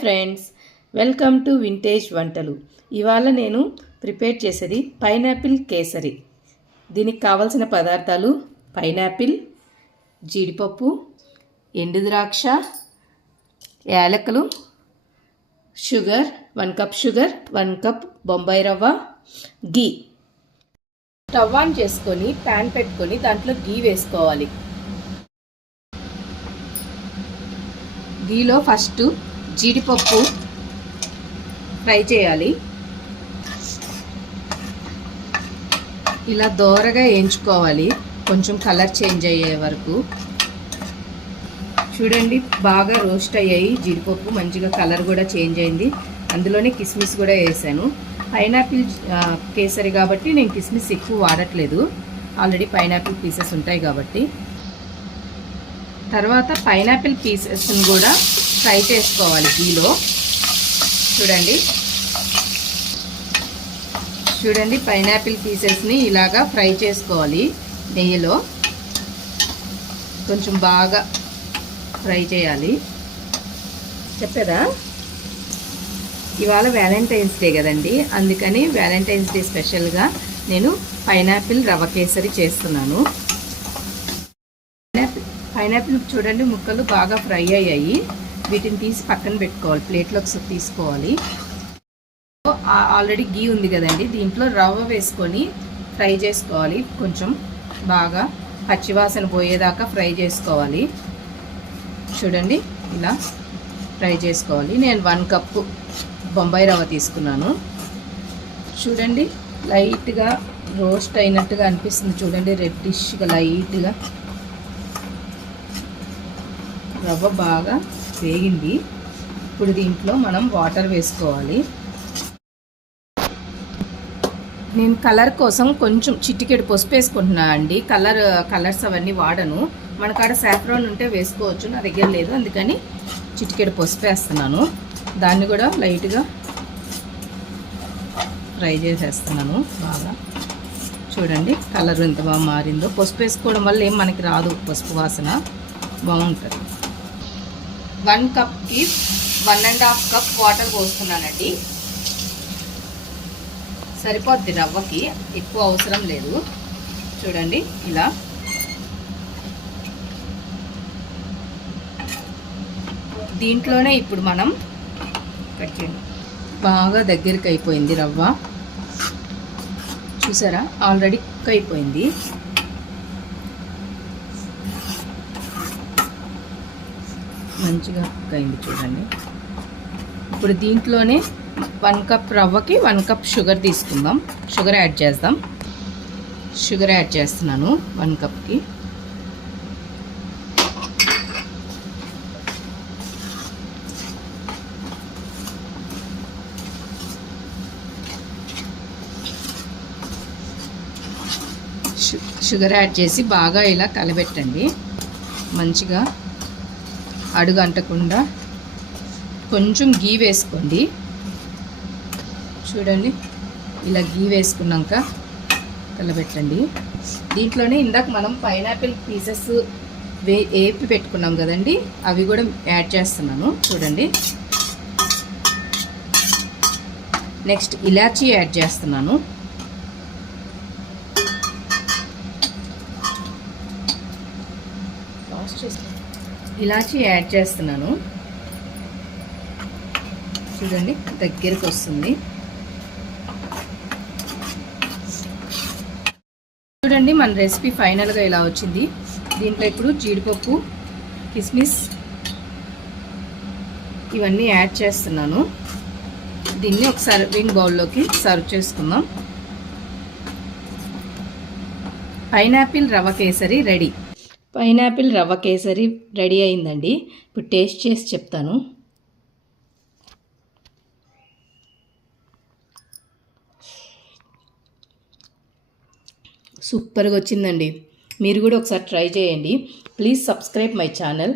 Friends, welcome to vintage వంటలు. ఇవాళ నేను ప్రిపేర్ చేసేది పైనాపిల్ కేసరి. దీనికి కావలసిన పదార్థాలు పైనాపిల్, జీడిపప్పు, ఎండు ద్రాక్ష, యాలకులు, sugar 1 cup sugar, 1 cup Bombay రవ్వ, గీ. స్టవ్ ఆన్ చేసుకొని ప్యాన్ పెట్టుకొని దాంట్లో గీ వేసుకోవాలి. గీలో ఫస్ట్ జీడిపప్పు ఫ్రై చేయాలి. ఇలా దోరగా వేయించుకోవాలి, కొంచెం కలర్ చేంజ్ అయ్యే వరకు. చూడండి, బాగా రోస్ట్ అయ్యాయి జీడిపప్పు, మంచిగా కలర్ కూడా చేంజ్ అయింది. అందులోనే కిస్మిస్ కూడా వేసాను. పైనాపిల్ కేసరి కాబట్టి నేను కిస్మిస్ ఎక్కువ వాడట్లేదు, ఆల్రెడీ పైనాపిల్ పీసెస్ ఉంటాయి కాబట్టి. తర్వాత పైనాపిల్ పీసెస్ని కూడా ఫ్రై చేసుకోవాలి గీలో. చూడండి పైనాపిల్ పీసెస్ని ఇలాగా ఫ్రై చేసుకోవాలి నెయ్యిలో. కొంచెం బాగా ఫ్రై చేయాలి. చెప్పేదా, ఇవాళ వ్యాలంటైన్స్ డే కదండి, అందుకని వ్యాలంటైన్స్ డే స్పెషల్గా నేను పైనాపిల్ రవ్వ కేసరి చేస్తున్నాను. పైనాపిల్ చూడండి ముక్కలు బాగా ఫ్రై అయ్యాయి. వీటిని తీసి పక్కన పెట్టుకోవాలి, ప్లేట్లోకి తీసుకోవాలి. ఆల్రెడీ గీ ఉంది కదండి, దీంట్లో రవ్వ వేసుకొని ఫ్రై చేసుకోవాలి. కొంచెం బాగా పచ్చివాసన పోయేదాకా ఫ్రై చేసుకోవాలి. చూడండి ఇలా ఫ్రై చేసుకోవాలి. నేను 1 కప్పు బొంబాయి రవ్వ తీసుకున్నాను. చూడండి లైట్గా రోస్ట్ అయినట్టుగా అనిపిస్తుంది. చూడండి రెడ్డిష్గా లైట్గా రవ్వ బాగా వేగింది. ఇప్పుడు దీంట్లో మనం వాటర్ వేసుకోవాలి. నేను కలర్ కోసం కొంచెం చిటికెడు పసుపు వేసుకుంటున్నా అండి. కలర్స్ అవన్నీ వాడను. మన కాడ సాఫ్రాన్ ఉంటే వేసుకోవచ్చు, నా దగ్గర లేదు, అందుకని చిటికెడు పసుపు వేస్తున్నాను. దాన్ని కూడా లైట్గా ఫ్రై చేసేస్తున్నాను బాగా. చూడండి కలర్ ఎంత బాగా మారిందో. పసుపు వేసుకోవడం వల్ల ఏం మనకి రాదు, పసుపు వాసన బాగుంటుంది. 1 కప్కి 1.5 కప్ వాటర్ పోస్తున్నానండి. సరిపోద్ది రవ్వకి, ఎక్కువ అవసరం లేదు. చూడండి ఇలా దీంట్లోనే ఇప్పుడు మనం బాగా దగ్గరికి అయిపోయింది రవ్వ. చూసారా, ఆల్రెడీ కుక్ అయిపోయింది. మంచిగా కుక్ అయింది చూడండి. ఇప్పుడు దీంట్లోనే 1 కప్ రవ్వకి 1 కప్ షుగర్ తీసుకుందాం. షుగర్ యాడ్ చేద్దాం. షుగర్ యాడ్ చేస్తున్నాను 1 కప్కి. షుగర్ యాడ్ చేసి బాగా ఇలా కలబెట్టండి. మంచిగా అడుగు అంటకుండా కొంచెం గీ వేసుకోండి. చూడండి ఇలా గీ వేసుకున్నాక కలబెట్టండి. దీంట్లోనే ఇందాక మనం పైనాపిల్ పీసెస్ వేపి పెట్టుకున్నాం కదండి, అవి కూడా యాడ్ చేస్తున్నాను. చూడండి నెక్స్ట్ ఇలాచీ యాడ్ చేస్తున్నాను. ఇలాచీ యాడ్ చేస్తున్నాను. చూడండి దగ్గరికి వస్తుంది. చూడండి మన రెసిపీ ఫైనల్గా ఇలా వచ్చింది. దీంట్లో ఇప్పుడు జీడిపప్పు, కిస్మిస్ ఇవన్నీ యాడ్ చేస్తున్నాను. దీన్ని ఒక సర్వింగ్ బౌల్లోకి సర్వ్ చేసుకుందాం. పైనాపిల్ రవ్వ కేసరి రెడీ. పైనాపిల్ రవ్వ కేసరి రెడీ అయిందండి. ఇప్పుడు టేస్ట్ చేసి చెప్తాను. సూపర్గా వచ్చిందండి. మీరు కూడా ఒకసారి ట్రై చేయండి. Please subscribe my channel.